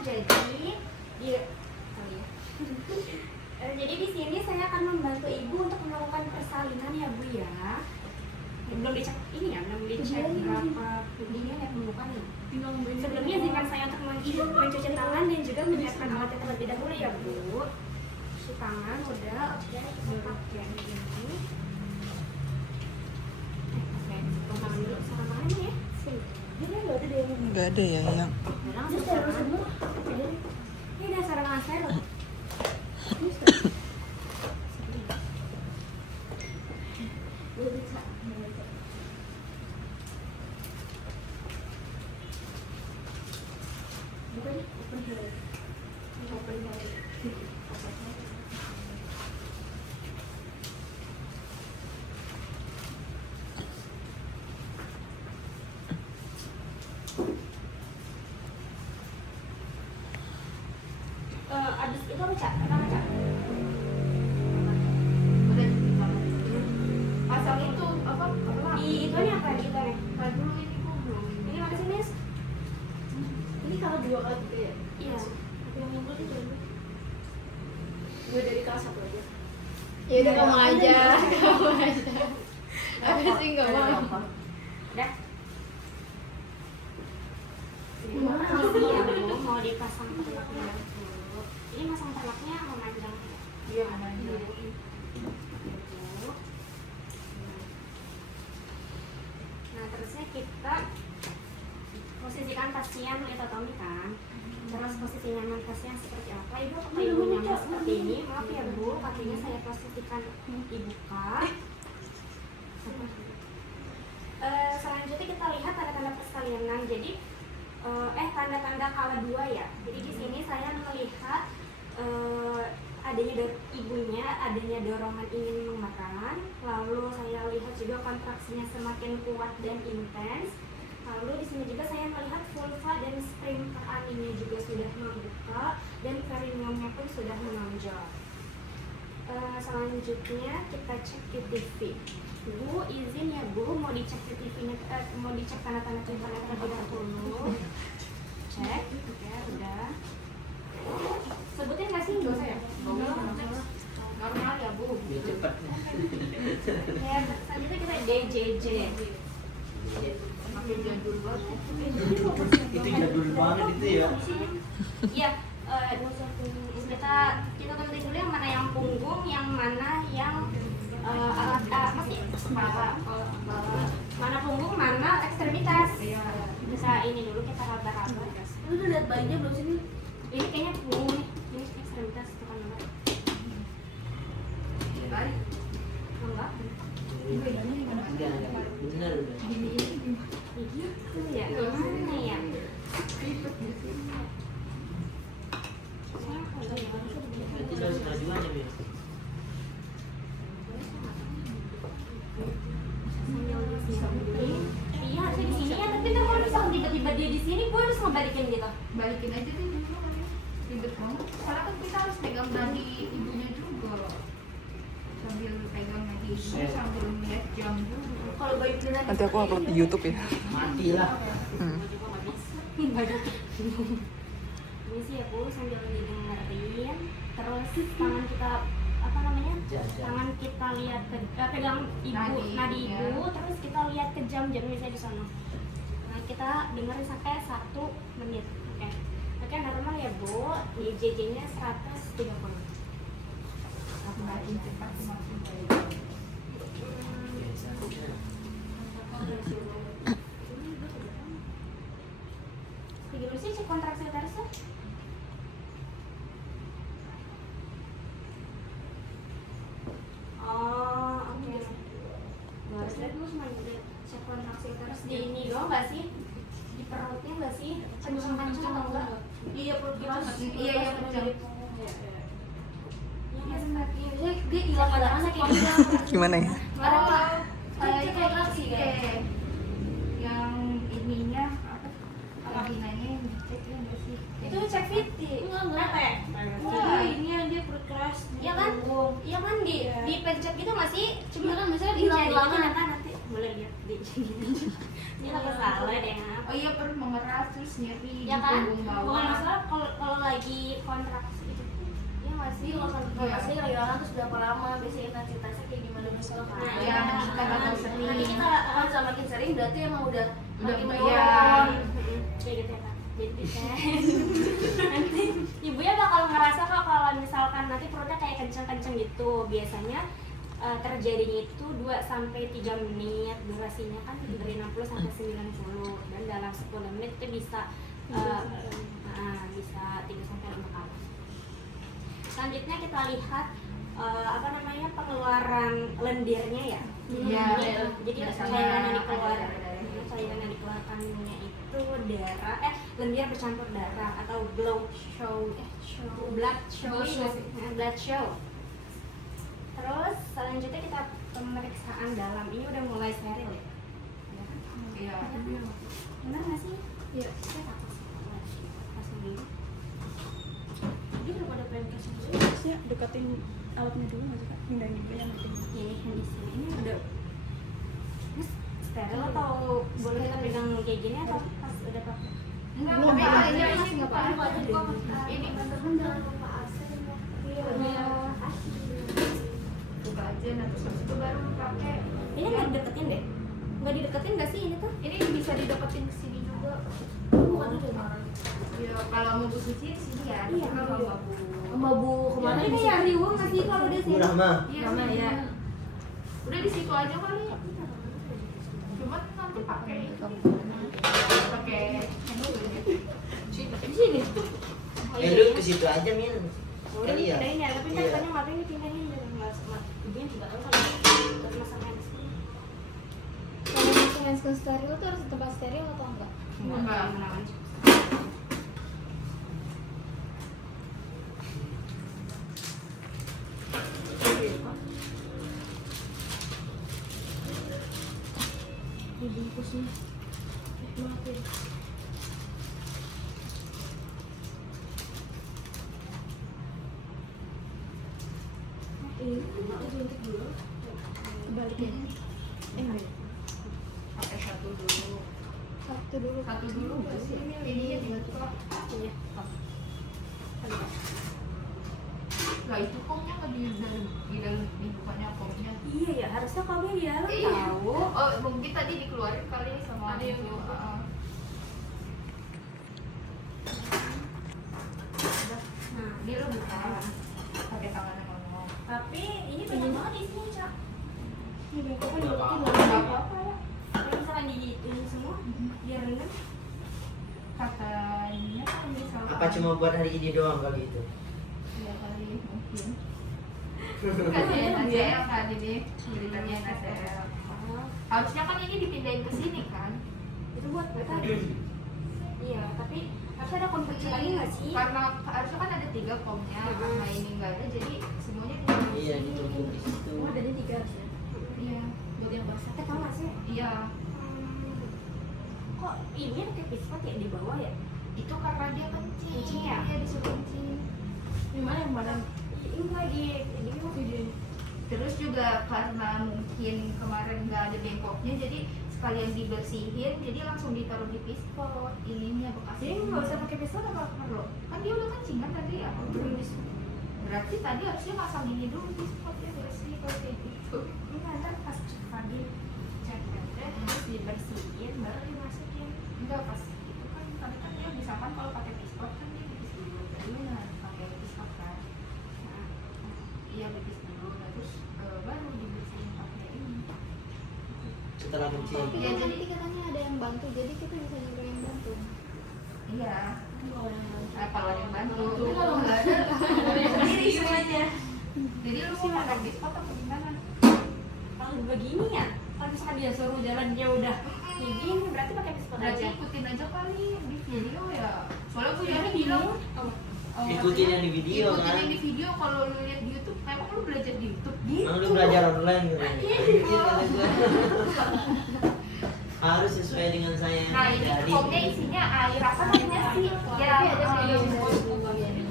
jadi jadi di sini saya akan membantu ibu untuk melakukan persalinan ya Bu ya. Belum dicek ini ya, belum dicek berapa ini ya pembukaan. Sebelumnya izinkan saya untuk mencuci tangan dan juga menyiapkan alatnya terlebih dahulu ya Bu. Cuci tangan udah, pakai ini. Oke, dulu sarung mana ya? Ini Nggak ada ya yang. Ini ada sarung saya loh. Abis itu apa Cak? Pasang itu apa? Di itu nih apa? Di itu nih? Dulu ini belum. Ini mana sih Miss? Ini kalau 2 kali gitu ya? Iya. Aku yang ngumpul itu dulu. Gue dari kelas 1 aja. Ya udah kamu aja, kamu aja. Aku sih nggak mau. Udah. Ini mau dipasang telaknya dulu. Ini masang telaknya memanjang. Iya, memanjang. Nah terusnya kita posisikan pasien litotomi kan. Terus posisi nyaman pasien seperti apa? Ibu apakah ibu nyaman seperti ini? Maaf ya Bu, kakinya saya posisikan dibuka. Selanjutnya kita lihat tanda-tanda persalinan. Jadi tanda-tanda kala dua ya. Jadi di sini saya melihat adanya ibunya, adanya dorongan ingin memeran. Lalu saya lihat juga kontraksinya semakin kuat dan intens. Lalu di sini juga saya melihat vulva dan sphincter animnya juga sudah membuka dan perineumnya pun sudah menonjol. Selanjutnya kita cek QTV. Bu, izin ya Bu, mau dicek QTV-nya, mau dicek tanda-tanda kehidupan terlebih dahulu. Cek, ya udah. Sebutin nggak sih? Nggak usah ya? Normal ya Bu. Biar cepat. Ya, selanjutnya kita DJJ. Makin jadul banget. Itu jadul banget itu ya. Iya, kita tentuin dulu yang mana yang punggung, yang mana yang alat apa sih? Kepala. Mana punggung, mana ekstremitas. Bisa ini dulu kita raba-raba. Lu udah lihat bayinya belum sini? Ini kayaknya punggung nih, ini ekstremitas tekan banget. Baik. Enggak? Enggak, bener udah. Gitu ya, mana ya? Berarti lo harus majuan ya, Mir? Iya, harusnya di sini ya, tapi ntar kalau misalnya tiba-tiba dia di sini, gue harus ngebalikin gitu. Balikin aja deh dulu kan ya. Ribet banget. Soalnya kan kita harus pegang nadi ibunya juga. Sambil pegang nadi ibunya sambil melihat jam dulu. Kalau bayi beneran Nanti aku upload di YouTube ya. Mati lah. Ini sih ya Bu, sambil didengerin. Terus tangan kita apa namanya? Tangan kita lihat ke pegang ibu, nadi ibu, terus kita lihat ke jam-jam misalnya di sana. Nah, kita dengerin sampai 1 menit. Oke. Oke, normal ya Bu. IJJ-nya 130. Semakin cepat semakin baik. Gimana sih cek kontraksi uterusnya? Oh, oke. Harus lihat dulu cuma cek kontraksi uterus di ini doang nggak sih? Di perutnya nggak sih? Kencang-kencang atau enggak? Iya, perut keras. Iya, Iya, kencang. Iya, sebenarnya dia hilang ada rasa kayak gitu. Gimana ya? Marah Kayak kontraksi kayak yang ininya apa? Vaginanya yang dicek ya nggak sih? itu cek fiti. Enggak. Wah, ini yang dia perut keras. Iya kan? Iya kan di pencet gitu nggak sih? Cuma kan misalnya hilang-hilangan. nanti boleh lihat di sini. Ini apa salah deh? Oh iya, perut mengeras terus nyeri Ya di kan? punggung bawah. Bukan masalah kalau lagi kontraksi gitu. Iya masih Jadi kalau kontraksi regalan terus berapa lama, biasanya intensitasnya kayak gimana misalnya kan? Nah, ya, karena kalau sering. Nanti kita kan sama makin sering berarti emang udah makin iya. menurun. Kayak gitu ya Kak. Jadi nanti ibunya bakal ngerasa kok kalau misalkan nanti perutnya kayak kenceng-kenceng gitu. Biasanya terjadinya itu 2-3 menit, durasinya kan dari 60 sampai 90, dan dalam 10 menit itu bisa bisa 3 sampai 5 kali. Selanjutnya kita lihat pengeluaran lendirnya ya. Iya. Jadi Biasanya cairan yang ada cairan yang dikeluarkannya itu darah, lendir bercampur darah atau blood show. Terus selanjutnya kita pemeriksaan dalam. Ini udah mulai steril ya? Iya. Benar nggak sih? Iya. Saya takut sih. Pasang dulu. Jadi udah pada pengen kasih dulu. Harusnya deketin alatnya dulu nggak sih kak? Pindahin dulu yang penting. Ini kan di sini. Ini udah steril atau boleh kita pegang kayak gini atau pas udah pakai? Enggak, Belum, tapi Pak. ini Masih nggak apa-apa. Buka aja dulu. Ini Teman-teman jangan lupa asin ya. Iya. buka aja, nah terus habis itu baru pakai. Ini nggak dideketin deh? Nggak dideketin nggak sih ini tuh? Ini bisa didapetin ke sini juga. Bukan dulu deh. Ya, kalau mau buku sih di sini ya. Iya, Kalau iya. mau buku. Sama Bu kemarin Ini bisa. yang riuh nggak sih kalau udah Bu sini? Rahma. Iya, Sama sini. ya. Udah di situ aja kali. Cuma nanti pakai handle ya. Di sini. Ya lu ke situ aja Min. Udah Kali ya. dipindahin ya, tapi kan Iya. katanya matanya dipindahin jangan nggak semat. Ibunya juga tahu kalau buat masaknya di sini. Kalau untuk hand steril tuh harus tempat steril atau enggak? Enggak. Dibungkusnya. Maaf ya. Ini disuntik dulu. Kebalikin. Enggak. Pakai satu dulu. Satu dulu. Satu dulu nggak sih? Ininya dibuka. Iya. Lah itu komnya nggak di dalam dibukanya komnya. Iya ya, harusnya kamu di dalam Iya. tahu. Oh, mungkin tadi dikeluarin kali sama Ada yang itu. dibuka. Nah, Dia lo buka pakai tangan yang ngomong. tapi ini banyak banget di sini, Cak. Ini bengkoknya Nggak dibuka apa-apa. Nggak apa-apa ya. Kalau misalkan digituin semua, biar rendah. Katanya kan misalnya. Apa cuma buat hari ini doang kali itu? Ya kali mungkin. Kasihan ACL kan ini ceritanya ACL. Harusnya kan ini dipindahin ke sini kan? Itu buat tadi. Iya, tapi harusnya ada konveksi lagi nggak sih? Karena harusnya kan ada 3 komnya, karena ini nggak ada jadi semuanya Iya ditumpuk di situ. Oh, adanya 3 harusnya. Iya, Buat yang basah. Tau nggak sih? iya. Kok ini pakai pispat ya di bawah ya? Itu karena dia kencing. Kencing ya? Iya disuruh kencing. Yang mana yang mana? Enggak di Terus juga karena mungkin kemarin nggak ada bengkoknya, jadi sekalian dibersihin, jadi langsung ditaruh di pispot ininya bekasnya. Jadi nggak usah pakai pisau apa perlu? Kan dia udah kencing kan tadi ya. Berarti tadi harusnya masang ini dulu pispotnya bersih kalau kayak gitu. Enggak, ntar pas pagi cek terus dibersihin baru dimasukin. Enggak pas itu kan tadi kan dia misalkan kalau pakai pispot kan dia pipis dulu. Tadi nah pakai pispot kan. Nah, iya pipis dulu, nah terus baru dibersihin pakai ini. Setelah Tapi kencing. Iya, kan jadi- nanti katanya ada yang bantu, jadi kita bisa nyuruh yang bantu. Iya. Kalau yang mana? Kalau ada yang bantu. Tapi kalau nggak ada, sendiri semuanya. Jadi lu sih makan pispot atau gimana? Kalau begini ya, kalau misalkan dia suruh jalan dia udah kayak gini, berarti pakai pisau Berarti aja. ikutin aja kali di video ya. Soalnya gue Ini yang di bilang Ikutin yang di video ikutin kan. yang di video. Kalau lu lihat di YouTube, emang lu belajar di YouTube Emang lu belajar online gitu. Anjir, kata gua. Harus sesuai dengan saya. Nah ini Jadi, komnya isinya air apa namanya sih? Ya, Tapi ada sih yang dari bagiannya.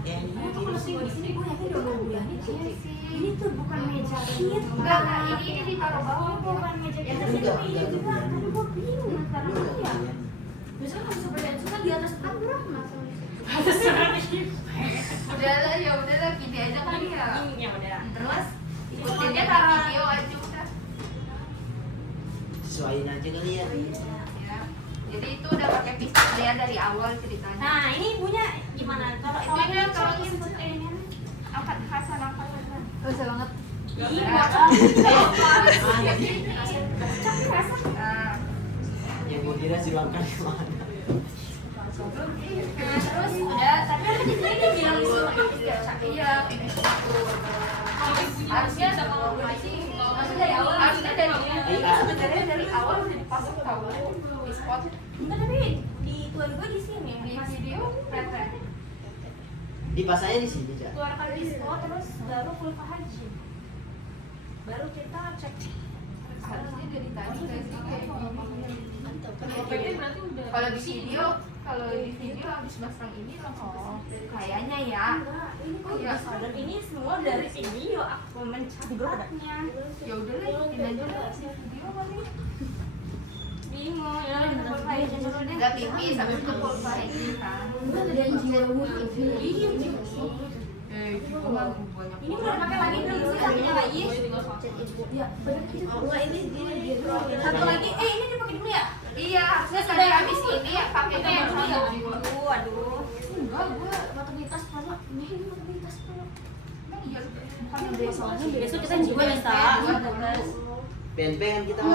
ya, Aku kalau sih di sini gue yakin udah bulan itu. Iya sih. Ini tuh bukan meja kit. Enggak, ini ditaruh bawah. Bukan meja kit. Enggak, Ini enggak. juga, tapi gue bingung. itu kan di atas Abdurrahman. Udahlah ya udahlah gini aja kali ya. Ya udah. Terus ikutin Dia di taruh- video aja udah. Sesuaiin aja kali ya. Ya. Jadi itu udah pakai pistol ya dari awal ceritanya. Nah, ini ibunya gimana? Kalau Itu dia kalau ini disebut ini angkat Hasan angkat Hasan. Bisa banget. Iya, Nah, Nah, Yang gue kira silangkan kemana? terus udah, tapi kan di sini dia bilang disuruh pakai pistol. iya, harusnya kalau gue sih Maksudnya dari awal harusnya sebenarnya dari awal udah dipasok tahu spot enggak, tapi di tuan gue di sini di pas video prefer Dipasangnya di sini, Cak. keluarkan disco terus baru kulfa haji, baru kita cek harusnya dari tadi guys kayak kalau di video habis pasang ini langsung kayaknya ya. enggak, ini kok Iya. bisa dan ini semua dari video aku mencatatnya. Ya udahlah ikutin aja lah si video kali. Bingung, ya udah kita kulfa haji dulu deh. Enggak pipis habis itu pulsa ini kan. Dan jiwa Iya, Gitu mah banyak. ini udah pakai lagi belum sih satunya lagi? Ya, benar gitu. Oh, enggak ini dia. Satu lagi, ini dipakai dulu ya? Iya, harusnya tadi habis ini ya pakai Itu yang dulu ya? dulu. Aduh. Enggak, gue Mata lintas pada ini mata lintas pada. emang iya bukan Besok Besok kita juga bisa. PNP kan kita Oh,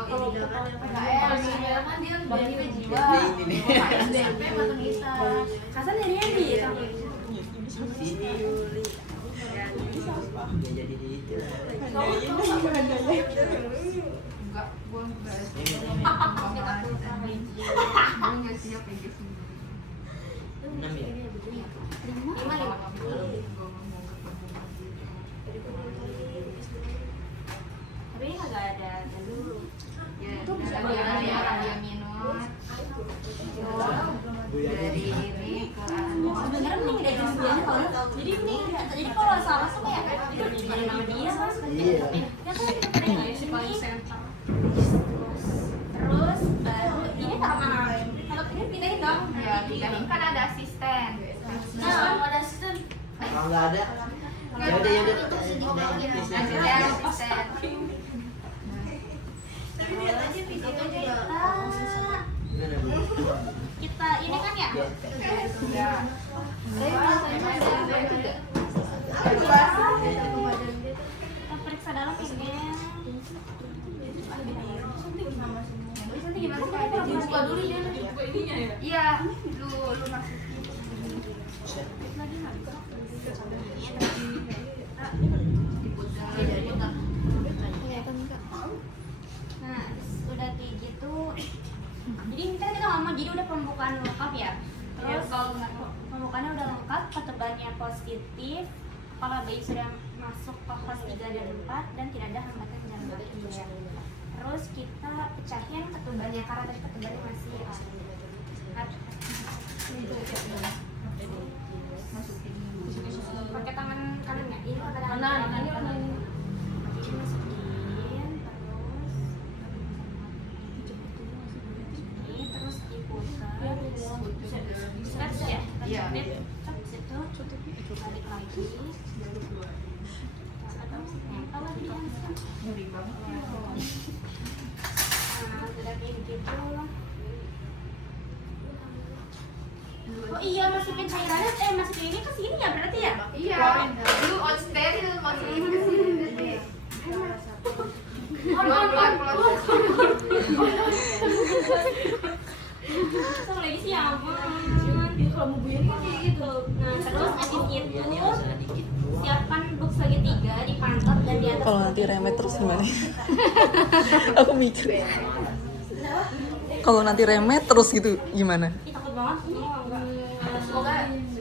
Kalau ini kita PKL kan dia BNP jiwa. PNP ini nih. BNP mata lintas. Hasan dari Andi ya? Sini. Ya jadi di itu. Enggak, gue enggak. Gue enggak siap kayak gitu. 6 ya. Lima. Tapi ini agak ada dulu. Ya, dari dia minum. Dari ini ke Sebenarnya mending dari sebenarnya kalau jadi kalau salah tuh kayak itu dari nama dia mas. Iya. Ya kan kita pada yang ini. Terus baru ini taruh mana? Kalau ini pindahin dong. ya pindahin kan ada asisten. Nah, ada asisten. Kalau nggak ada, ya udah ya udah. Ada asisten. Kita ini kan ya. Ya. Kita periksa dalam ini. Suntik gimana sih? Dibuka dulu dia. Iya, lu masukin. Nah, udah kayak gitu. Jadi ini kan kita ngomong, jadi udah pembukaan lengkap ya. Terus pembukaannya udah lengkap, ketebalannya positif, kepala bayi sudah masuk ke fase 3 dan 4 dan tidak ada hambatan jalan kaki. Terus kita pecahin ketubannya karena tadi ketubannya masih pakai tangan kanan ya? Ini pakai tangan kanan. Ini masukin terus diputar. Set ya? Iya. Situ balik lagi. Nempel lagi di handstand. Ngeri banget. Nah, sudah kayak gitu. Oh iya, masukin cairannya, masukin ini ke sini ya berarti ya? Iya, lu on steril masukin ke sini. Keluar. Langsung lagi sih ya ampun. Kalau mau buyar kan kayak gitu. Nah terus abis itu Biarnya masalah dikit. siapkan box lagi 3 di pantat dan di atas. Kalau nanti remet terus gimana? Aku mikir. Kalau nanti remet terus gitu gimana? Ih, takut banget. Semoga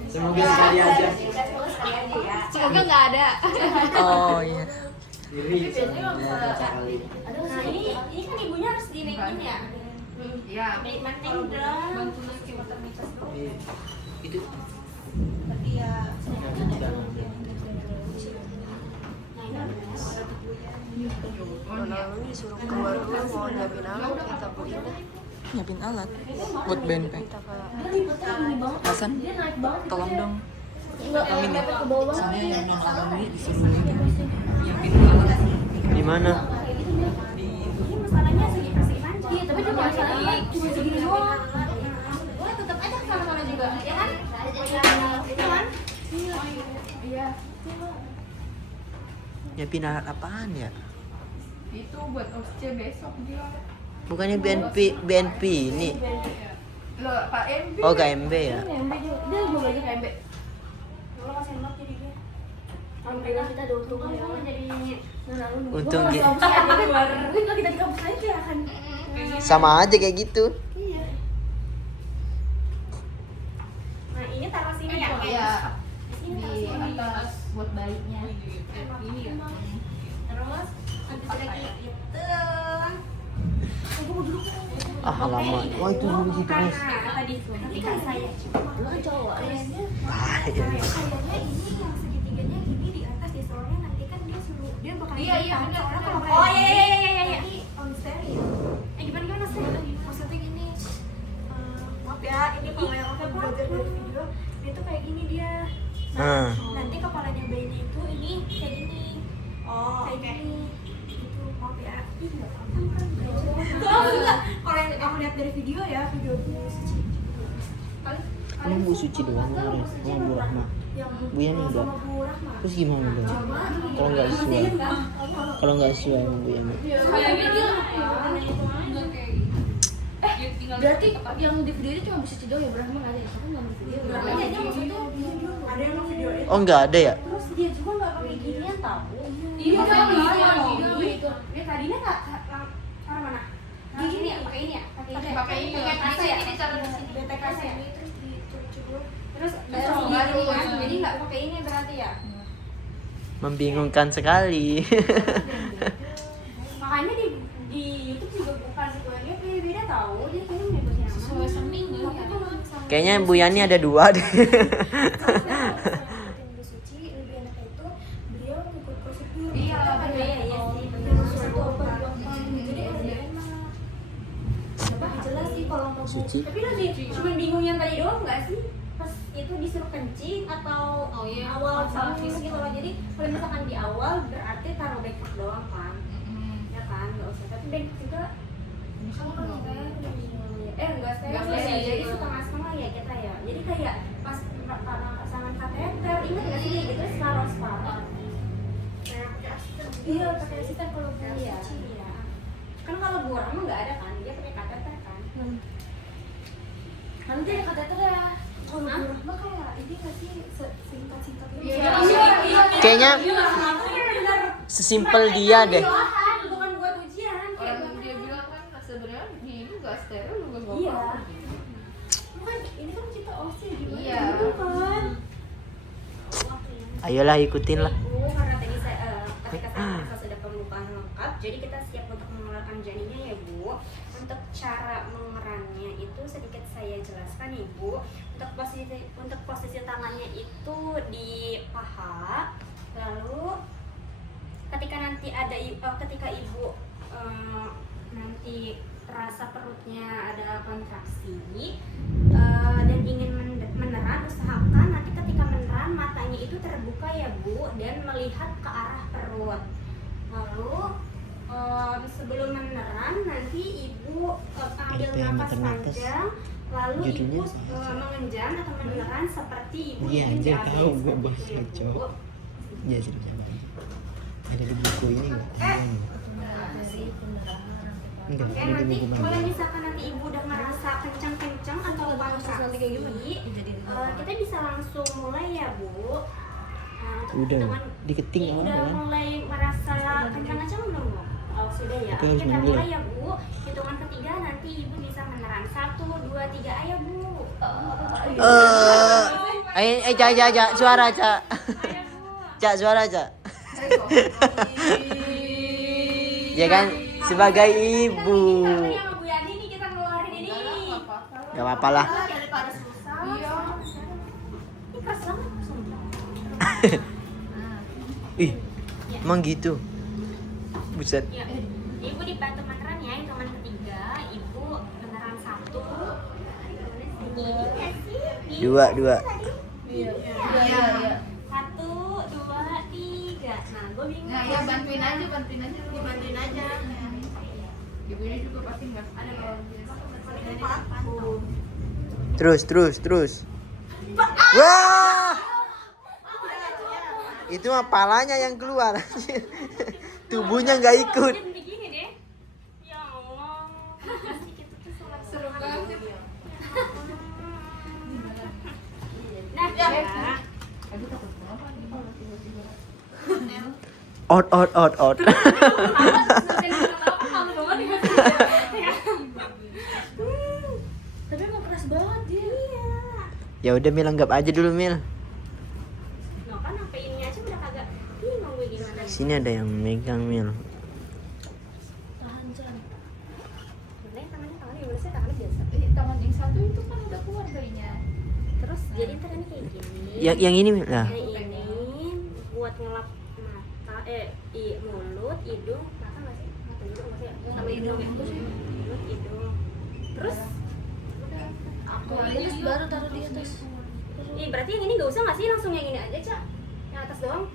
Semoga sekali aja. semoga sekali aja ya. Semoga nggak ada. Oh iya. Diri. Sekali. Nah ini kan ibunya harus dinaikin ya. Iya. Maintain dong. Bantu lagi otomatis dulu. Iya. Itu. Tapi ya Nah ini Oh iya. disuruh keluar dulu mau nyiapin apa kita beliin deh. nyiapin alat buat BNP. Hasan, tolong dong. Amin ya. Soalnya yang non alumni disuruh nyiapin alat. Di mana? Ini masalahnya segi-persegi aja. Iya, tapi cuma masalahnya cuma segini doang. Boleh tetap aja sana-sana juga, ya kan? Itu kan? Iya. Nyiapin alat apaan ya? Itu buat OSCE besok dia. Bukannya BNP ini. Loh, Pak MB. Oh, KMB ya. MB juga. Dia juga belajar KMB. Kalau kasih emak jadi dia. Kalau pegang kita ada untung Untung ya. kan jadi Untung Kalau gitu. kampus aja di luar. Mungkin kalau kita di kampus aja ya kan. Sama aja kayak gitu. Iya. Nah, ini taruh sini ya. Iya. Sini taruh Di sini. atas buat baiknya. Terus nanti sudah gitu. Ah, lama. Wah, itu dulu situ, Karena Mas. tadi tapi kan saya Lu kan cowok. kayaknya Ah, iya. kayaknya ini yang segitiganya gini di atas di soalnya nanti kan dia suruh dia bakal Iya, iya, hitam. benar, Soalnya benar. kalau Oh, kayak iya, gini, iya, iya, iya. ini on stereo. Gimana sih? Maksudnya gini, maaf ya, ini kalau yang aku belajar dari video itu kayak gini dia. Ah. Nanti kepalanya bayinya itu ini kayak gini. Kayak gini. Itu maaf ya. Ih, nggak paham kan. Kalau yang aku lihat dari video ya, video suci. Kamu Bu Suci doang, sama Bu Rahma. Bu Yani enggak. Sama Bu Rahma. Terus gimana dong? Kalau nggak sesuai, kalau nggak sesuai sama Bu Yani. Kayaknya dia berarti yang di video itu cuma bisa doang ya, Brahma nggak ada ya? Kamu nggak di video. Berapa ya dia maksudnya? Ada yang videoin. Oh, nggak ada ya? Terus dia juga nggak pakai ginian tahu. Iya, kan iya, itu. Dia tadinya nggak cara mana? Di gini ya, pakai ini ya, Pakai ini. pakai Bisa ya, ini ditaruh di sini. BTKC ya. Terus dicubur. Terus Terus baru baru gini kan. ini. Jadi nggak pakai ini berarti ya. Membingungkan sekali. Makanya di YouTube juga bukan sesuai dia beda tahu dia kayaknya ngikutin nama. Sesuai seni gitu ya. Kayaknya Bu Yani ada 2 deh. Bu Suci lebih enaknya itu beliau ikut prosedur. Iya, Kan bener. ya sih benar suatu obat jadi lebih enak. Lebih jelas sih kalau mau Suci. Tapi lebih cuma bingung yang tadi doang nggak sih? Pas itu disuruh kencing atau awal salvis gitu loh. Jadi kalau misalkan di awal berarti taruh backup doang kan. Ya kan, nggak usah. Tapi backup juga enggak steril ya, jadi setengah-setengah ya kita ya. Jadi kayak pas pasangan kateter, ingat nggak sih gitu separuh. Iya, pakai asisten kalau Bu Suci ya. Kan kalau Bu Rahma nggak ada kan, dia pakai kateter kan. Nanti ada kateter ya. Kalau Bu Rahma kayak ini nggak sih singkat-singkat gitu. Iya. Kayaknya sesimpel dia deh. Bukan buat ujian. Orang dia bilang kan sebenarnya di ini nggak steril juga nggak Iya. apa-apa. Bukan, ini kan kita OSIS gimana? Iya. Bukan. Ayolah ikutin lah. Bu, karena tadi saya ketika saya merasa sudah pembukaan lengkap, jadi kita siap untuk mengeluarkan janinnya ya Bu. Untuk cara mengerannya itu sedikit saya jelaskan ya Bu. Untuk posisi tangannya itu di paha, lalu ketika nanti ada ketika ibu nanti rasa perutnya ada kontraksi dan ingin meneran, usahakan nanti ketika meneran matanya itu terbuka ya Bu dan melihat ke arah perut. Lalu sebelum meneran nanti ibu ambil RT nafas matematis. panjang, lalu ibu Judulnya mengenjam atau meneran seperti ibu Iya, ingin anjir, diambil tahu gua seperti bahas itu ya, Bu. cowok. Ya sudah coba. Ada di buku ini nggak? Enggak, Oke, ada di nanti buku kalau mana? misalkan nanti ibu udah merasa kencang-kencang atau kontraksi, kita bisa langsung mulai ya Bu. Untuk Udah, hitungan- diketing Ini apa udah kan? mulai merasa kencang-kencang belum Bu? Oh sudah ya. Tapi harus Kita manggil mulai ya Bu. Hitungan ketiga nanti ibu bisa meneran 1, 2, 3 ayo Bu. Cak, suara Cak. Ayo Bu. Cak, suara Cak. Ya kan, sebagai ibu. Ini sama Bu Yani nih kita ngeluarin ini. Gak apa-apa lah. Daripada susah. Iya. Ini keras banget sumpah. Ih, emang gitu. Buset. Ya, ibu dibantu meneran ya, hitungan ketiga, ibu meneran 1, Dua. Iya. 1, 2, 3. Nah, gue bingung. Nah ya bantuin aja lu. Dibantuin aja. Ibunya juga pasti nggak ada loh. Terus. Wah! Itu mah palanya yang keluar. Tubuhnya nggak ikut. Jadi begini deh. Ya Allah. Masih kita tuh Seru banget. Nah, ya. Aduh takut kenapa nih kalau tiba-tiba. Out. Tapi emang keras banget dia. Ya udah Mil, anggap aja dulu Mil. Nah, kan sampai ini aja udah kagak bingung gue gimana. Sini ada yang megang Mil. Tahan Chan. Sebenarnya tangannya biasa. Tangan yang satu itu kan udah keluar bayinya. Terus jadi ntar ini kayak gini. Yang ini Mil. Nah, Yang ini buat ngelap mata, mulut, hidung, mata nggak sih? Mata juga nggak sih? Sama hidung ya? Mulut, hidung. Terus, Terus baru taruh di atas. berarti yang ini nggak usah nggak sih? Langsung yang ini aja, Cak. Yang atas doang.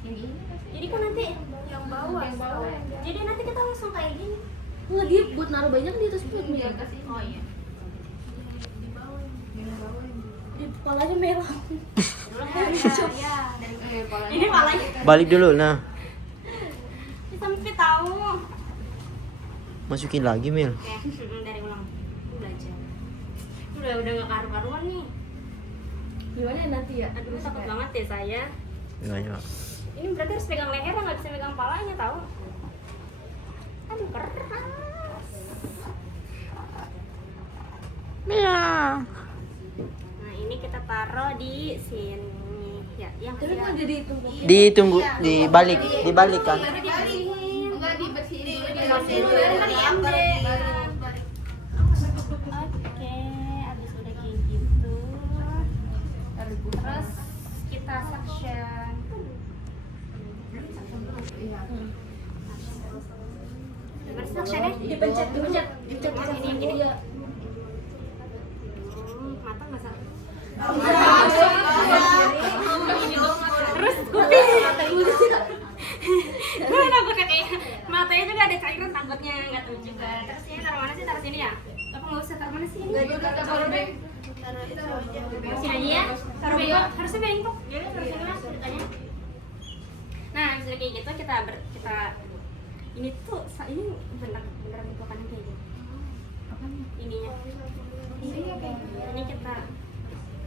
Yang ini pasti. Jadi kan nanti Yang bawah. Yang bawah yang jadi nanti kita langsung kayak gini. Enggak, dia buat naruh banyak di atas perut. Di atas ini. Oh iya. Di bawah yang Di kepalanya merah. Ya. palanya. Ini palanya. balik dulu. Nah, Sampai tahu. masukin lagi Mil. Oke, dari ulang. Belajar. Udah nggak karu-karuan nih. Gimana ya nanti ya? Aduh, takut banget deh saya. Gimana? Ini berarti harus pegang leher, nggak bisa pegang palanya, tahu? Aduh, keras. Nah, ini kita taruh di sini. Ya, yang Tapi kan jadi itu. Ditunggu, dibalik kan. Enggak dibersihin dulu. Dibersihin dulu, Baru kan diambil. diambil. Oke, abis udah kayak gitu. Terus kita suction. Iya. Gimana suctionnya? Dipencet. Ini yang gini. Iya. Mata nggak salah. Terus kuping. Gue takutnya kayak matanya juga ada cairan, takutnya nggak tahu juga. Terus ini taruh mana sih? Taruh sini ya? Apa nggak usah taruh mana sih? Enggak juga taruh beng. Sini aja ya. Taruh bengkok. Harusnya bengkok. Jadi taruh sini lah ceritanya. Nah, misalnya kayak gitu kita ini tuh ini beneran bentukannya kayak gitu. Ininya. Ini kita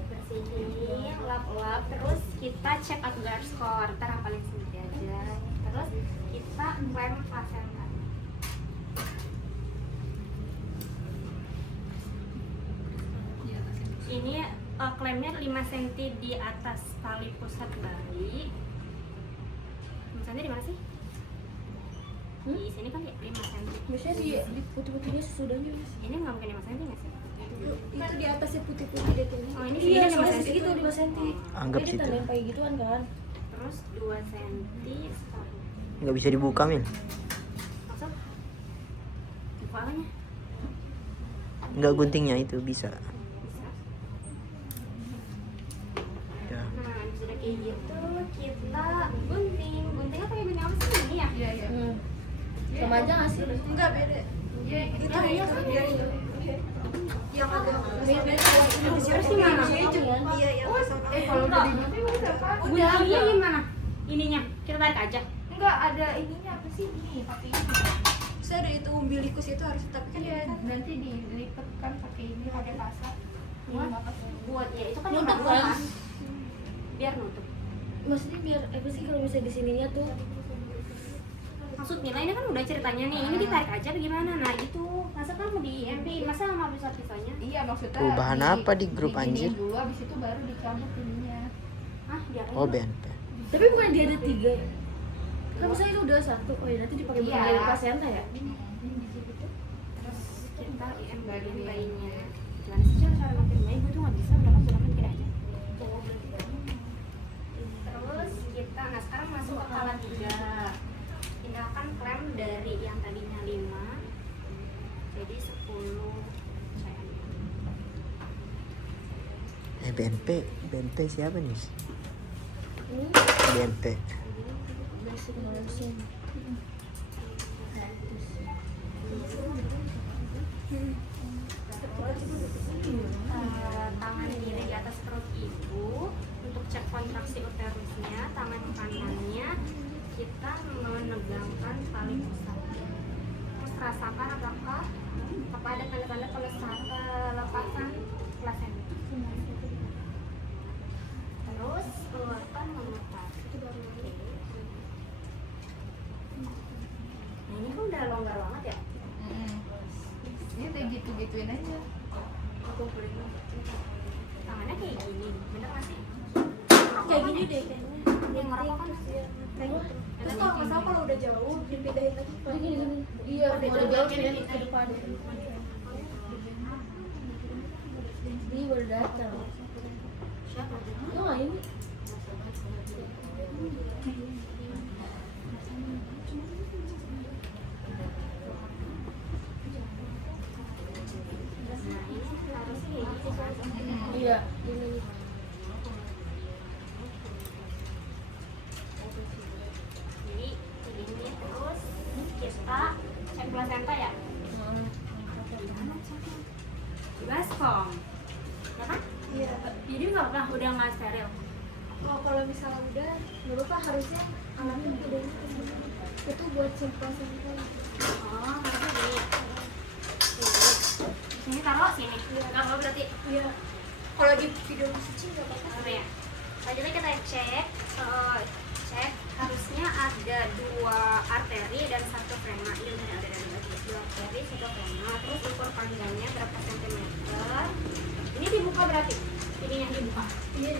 bersihin, lap-lap, terus kita check out guard score, ntar hafalin sendiri aja. Terus kita klaim placenta. Ini klaimnya 5 cm di atas tali pusat bayi. Misalnya di mana sih? Di sini kan ya 5 cm. Biasanya di putih-putihnya sesudahnya. Ini nggak mungkin 5 cm nggak sih? Itu di atasnya putih-putih deh tuh. Oh, ini Iya, segini 5 sudah cm. segitu 5 cm. Anggap Ini situ. tanda yang kayak gituan kan. Terus 2 cm separuh. Nggak bisa dibuka Mil. Maksud? Kepalanya Nggak, guntingnya itu bisa. bisa. Ya. Nah, sudah kayak gitu kita gunting. Guntingnya pakai gunting apa sih ini ya? Iya, iya. Sama aja nggak sih? Enggak beda. Iya, itu Iya, kan? yang ada Terus gimana? Iya, yang kalau udah digunting udah kan? Guntingnya gimana? Ininya kita tarik aja. Enggak ada ininya apa sih ini pakai ini. Saya ada itu umbilikus itu harus, tapi kan Iya, nanti dilipat kan pakai ini pakai pasar. Buat ya itu kan Nutup yang kan? kan? Biar nutup. maksudnya biar apa sih kalau misalnya di sininya tuh Maksudnya ini kan udah ceritanya nih, ini ditarik aja bagaimana? Nah gitu, masa kan mau di MP, masa sama pisah-pisahnya? Iya, maksudnya Perubahan apa di grup diginiin anjir? dulu habis itu baru dicabut ininya. Ah, biar Oh BNP. tapi bukan dia ada 3 ya kan misalnya itu udah 1, oh ya nanti dipakai Iya. dari placenta ya. Terus kita IM-in bayinya. Gimana sih cara makin bayi? Gue tuh nggak bisa, berapa bulan kira aja. Terus kita, nah sekarang masuk ke kala 3. Pindahkan klem dari yang tadinya 5 jadi 10 cm. BNP siapa nih? BNP. Basic nursing. Tangan kiri di atas perut ibu untuk cek kontraksi uterusnya. Tangan kanannya kita menegangkan tali pusat. Terus rasakan apakah ada tanda-tanda pelepasan plasenta. Terus keluarkan memutar. Nah, ini kan udah longgar banget ya. Ini kayak gitu-gituin aja. Tangannya kayak gini, bener nggak sih? Kayak gini deh kayaknya. Yang ngerokok kan Terus kalau nggak salah kalau udah jauh dipindahin lagi ke iya udah jauh pindahin ke depan. Ini baru datang. siapa? Oh ini. Nah ini harusnya kayak gitu kan? Iya ini. Jadi ini terus kita cek plasenta ya. Baskom, ya kan? Iya. Jadi nggak apa, udah nggak steril. Oh, kalau misalnya udah, nggak apa harusnya alatnya udah itu buat simpan simpan. Oh, harusnya gini. Sini taruh sini. Nggak apa berarti. Iya. Kalau di video suci nggak apa-apa. Apa ya? Selanjutnya kita cek, harusnya ada 2 arteri dan 1 vena. Ini udah ada dari lagi. 2 arteri, 1 vena. Terus ukur panjangnya berapa sentimeter? Ini dibuka berarti? Ininya dibuka. Iya.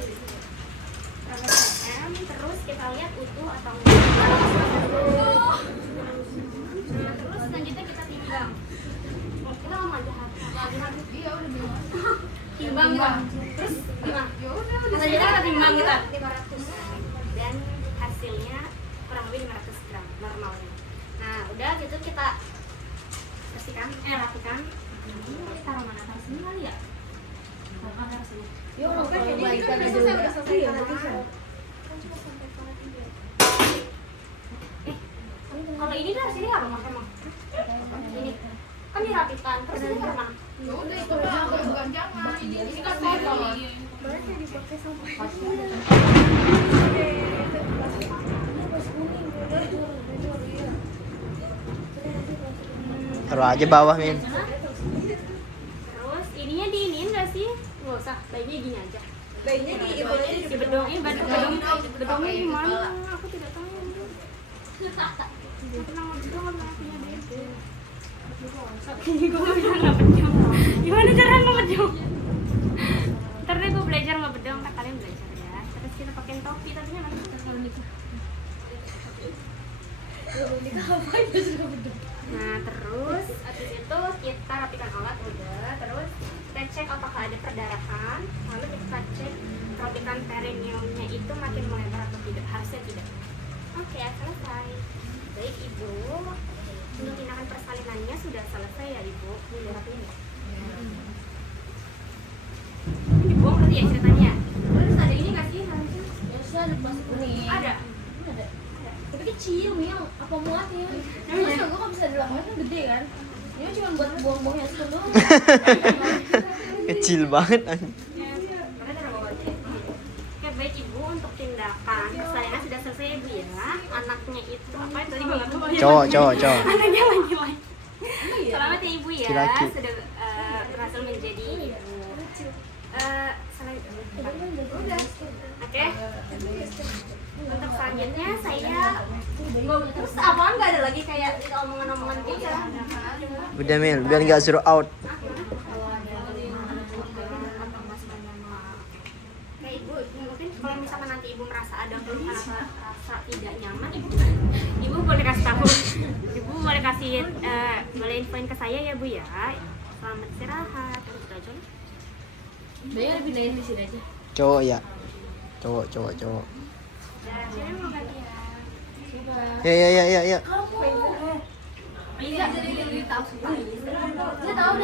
Berapa cm? Terus kita lihat utuh atau enggak. Nah, terus selanjutnya kita timbang. Kita mau aja Iya udah bilang. timbang kita. Terus gimana? Ya udah Selanjutnya kita timbang kita 500 dan hasilnya kurang lebih 500 gram normalnya. Nah udah gitu kita bersihkan, rapikan. Ini taruh mana? Taruh sini kali ya? Taruh sini. Ya orang kalau baikan aja udah udah. selesai. Iya, Kan bisa. Kalau ini dari sini nggak apa emang? Ini kan dirapikan, terus ini taruh mana? ya udah itu mah bukan jangan. Ini kan botol. Mana yang dipakai sama Taruh aja bawah, Min. Terus ininya diinin nggak sih? Nggak usah, bayinya gini aja. bayinya di ibunya di Di bedongnya gimana? Aku tidak tahu. Aku pernah ngedong sama punya bebe. Ini gue belajar nggak bedong. Gimana cara ngebedong? Ntar deh gue belajar ngebedong, kan kalian belajar ya. Terus kita pakein topi, tapi nanti kita kalau nikah. Nah terus habis itu kita rapikan alat udah. Terus kita cek apakah ada perdarahan. Lalu kita cek rapikan perineumnya itu makin melebar atau tidak. Harusnya tidak. Oke, selesai. Baik ibu, untuk tindakan persalinannya sudah selesai ya ibu. Ini udah rapiin ya. Ini dibuang berarti ya ceritanya. Terus ada ini nggak sih harusnya? biasa ada plastik kuning. Ada. Ada. Tapi kecil yang apa muatnya? Masa gua kan bisa dilakukan kan gede kan? Ini cuma buat buang-buang handphone doang. Kecil banget anjing. Oke baik ibu, untuk tindakan persalinan sudah selesai ibu ya. Anaknya itu apa ya tadi gue nggak tahu. Cowok. Anaknya laki-laki. Selamat ya ibu ya, Laki-laki. sudah berhasil menjadi ibu. Selain udah. Oke. Untuk selanjutnya saya terus apaan nggak ada lagi kayak omongan-omongan gitu ya. Udah, Mil, biar nggak suruh out. Nah ibu, mungkin kalau misalkan nanti ibu merasa ada keluhan atau rasa tidak nyaman, ibu boleh kasih tahu. Ibu boleh kasih, boleh infoin ke saya ya bu ya. Selamat istirahat. Terus aja. Bayar pindahin di sini aja. Cowok ya. Cowok. Dan sini mau ganti ya. Ya. Bisa jadi tahu. Dia tahu